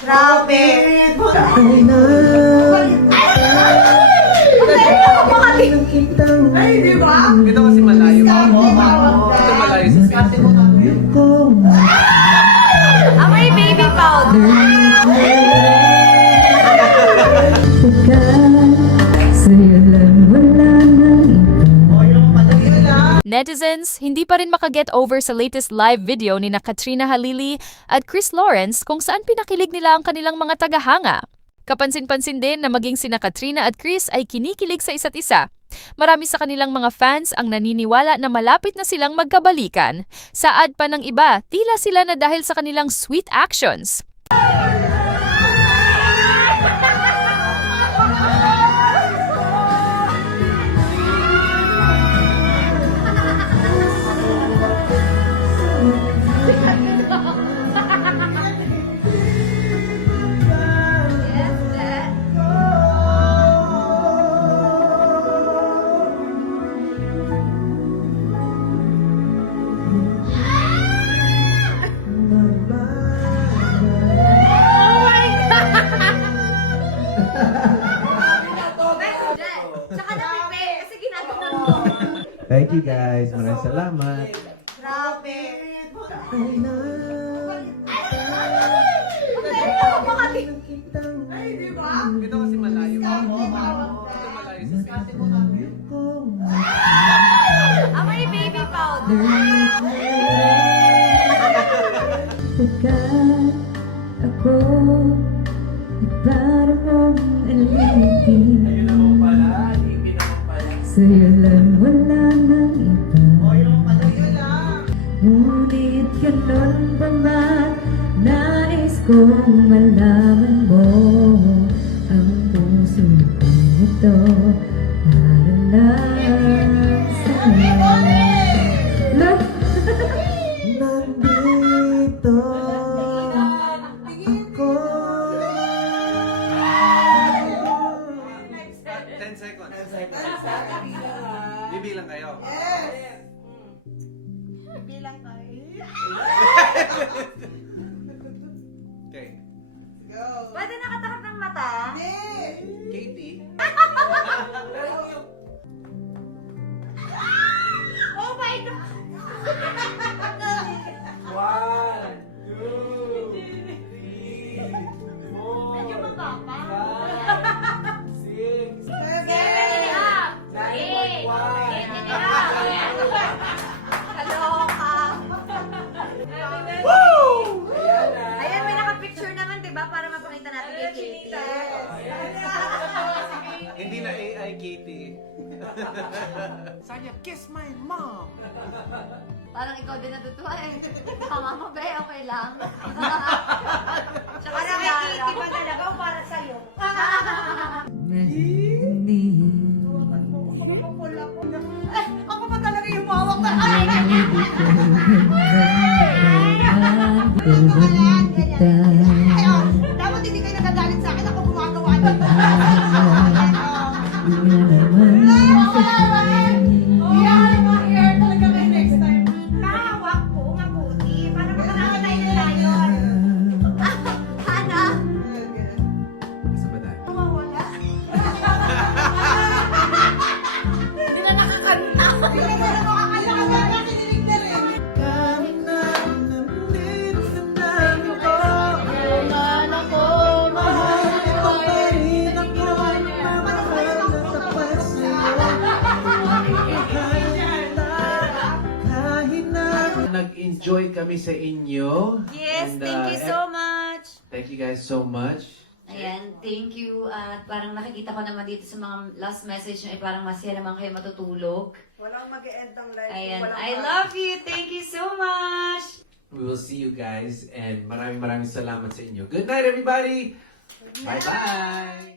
Grabe! Ay, di ba? Ito kasi malayo. Ito malayo sa Amoy baby powder! Netizens, hindi pa rin makaget over sa latest live video ni na Katrina Halili at Chris Lawrence kung saan pinakilig nila ang kanilang mga tagahanga. Kapansin-pansin din na maging sina Katrina at Chris ay kinikilig sa isa't isa. Marami sa kanilang mga fans ang naniniwala na malapit na silang magkabalikan. Saad pa ng iba, tila sila na dahil sa kanilang sweet actions. Tsaka napipi, kasi ginagawa mo. Thank you guys. Maraming salamat. Grabe! Ay, di ba? Ito kasi malayo. Ito malayo sa Amoy baby powder! Pagkat ako para mong alipin. Ayun naman pala. Hindi naman pala. Sa'yo lang wala nang iba. Ngunit ganun pa man, nais kong malaman mo ang puso ko ito para lang sa'yo. Look! Nandito ako. 10 seconds. Bibilang kayo. Bilang kayo. Okay. Pwede nakatakap ng mata? Katie. Oh my God! 1, 2, 3, 4, Medyo mababa. 6, 7 and a half! 8 and a half! Kaloka! Ayan, may naka-picture naman, diba? Para mapakita natin kay Katie. Hindi na AI, Katie. Sanya, kiss my mom. Parang ikaw din natutuwa eh. Tama mo, be? Okay lang. Tsaka Para si kay Yara. Kitty ba talaga o para sa'yo? Hindi Ako pa talaga yung mawak na. kita. Dapat hindi kayo nagagalit sa akin. Ako gumagawa nito. Yan, mga hair talaga kayo next time. Kahawak ko, mabuti. Para makakita tayo na yun. Hana! Sa baday. Mawala. Hindi na nakakanta. Hindi na makakalaga. Nakikinig na rin. Kahit na nandito sa dami ko, Kailan ako mahal ko pa rin ako. Mahal na tapat sa'yo. Kahit na nag-enjoy kami sa inyo. Yes, And, thank you so much. Thank you guys so much. Ayan, thank you. At parang nakikita ko naman dito sa mga last message nyo, parang masaya naman kayo matutulog. Walang mag-e-end ng live. Ayan, I love you. Thank you so much. We will see you guys and maraming salamat sa inyo. Good night everybody! Bye-bye!